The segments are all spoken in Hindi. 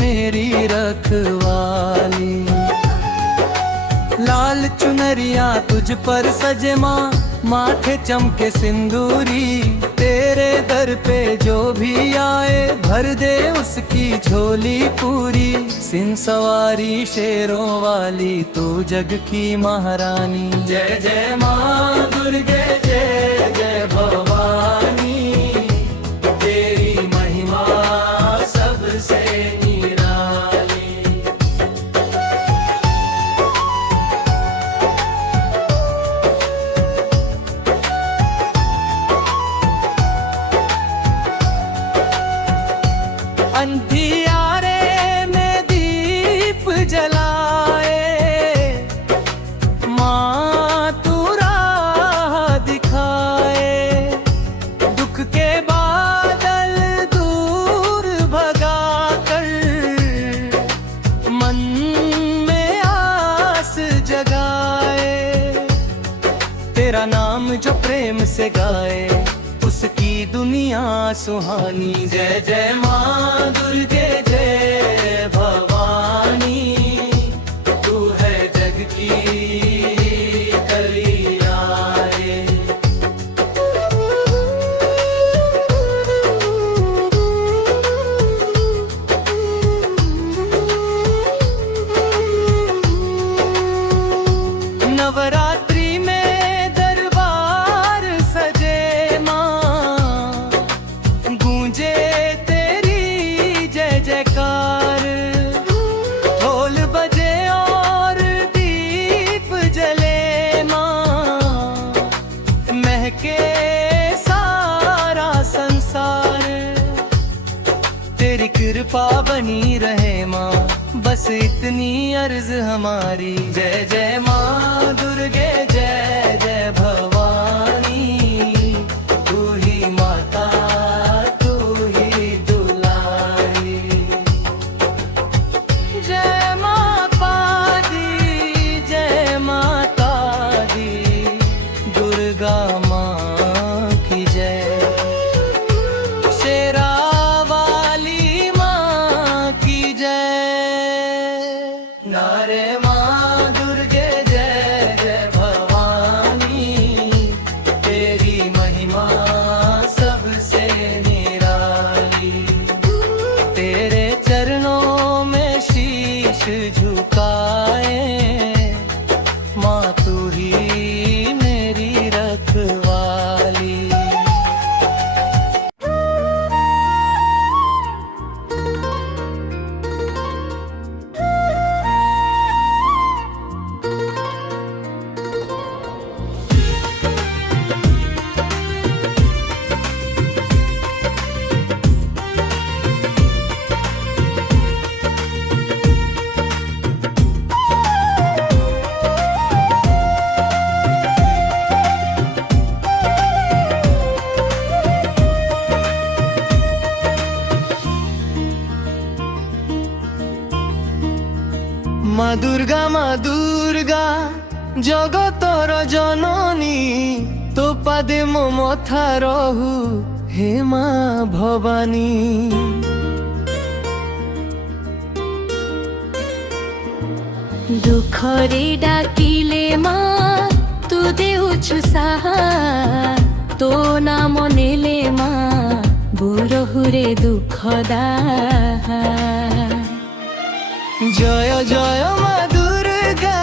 मेरी रखवाली। लाल चुनरिया तुझ पर सजे माँ, माथे चमके सिंदूरी। तेरे दर पे जो भी आए भर दे उसकी झोली पूरी। सिंह सवारी शेरों वाली तू जग की महारानी। जय जय माँ दुर्गे जय जय भवानी, तेरी महिमा सबसे निराली। अंधियारे में दीप जलाए, माँ तू राह दिखाए। दुख के बादल दूर भगा कर, मन में आस जगाए। तेरा नाम जो प्रेम से गाए उसकी दुनिया सुहानी। जय जय माँ दुर्गे जय भवानी, तू है जग की कल्याणी। नवरात्रि में दरबार सजे माँ, गूंजे तेरी जय जयकार। ढोल बजे और दीप जले माँ, महके सारा संसार। तेरी कृपा बनी रहे माँ, बस इतनी अर्ज हमारी। जय जय माँ दुर्गे जय जय भवानी, तू ही माता तू ही दुलारी। जय माता दी जय माता दी, दुर्गा माँ की जय। शेरा वाली माँ की जय। नारे माँ दुर्गे जय जय भवानी, तेरी महिमा सबसे निराली। तेरे चरणों में शीश झुकाए, माँ तू ही मेरी रखवाली। মা দুর্গা জগতর জননী, তো পাদে মমথা রহু হে মা ভবানী। দুঃখরে ডাকিলে মা তু দেউছু সাহা, তো নাম নেলে মা বুরহুরে দুঃখ দাহা। জয় জয় মা দুর্গা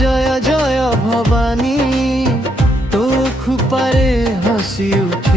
জয় জয় ভবানী, তো খুপারে হাসি উঠে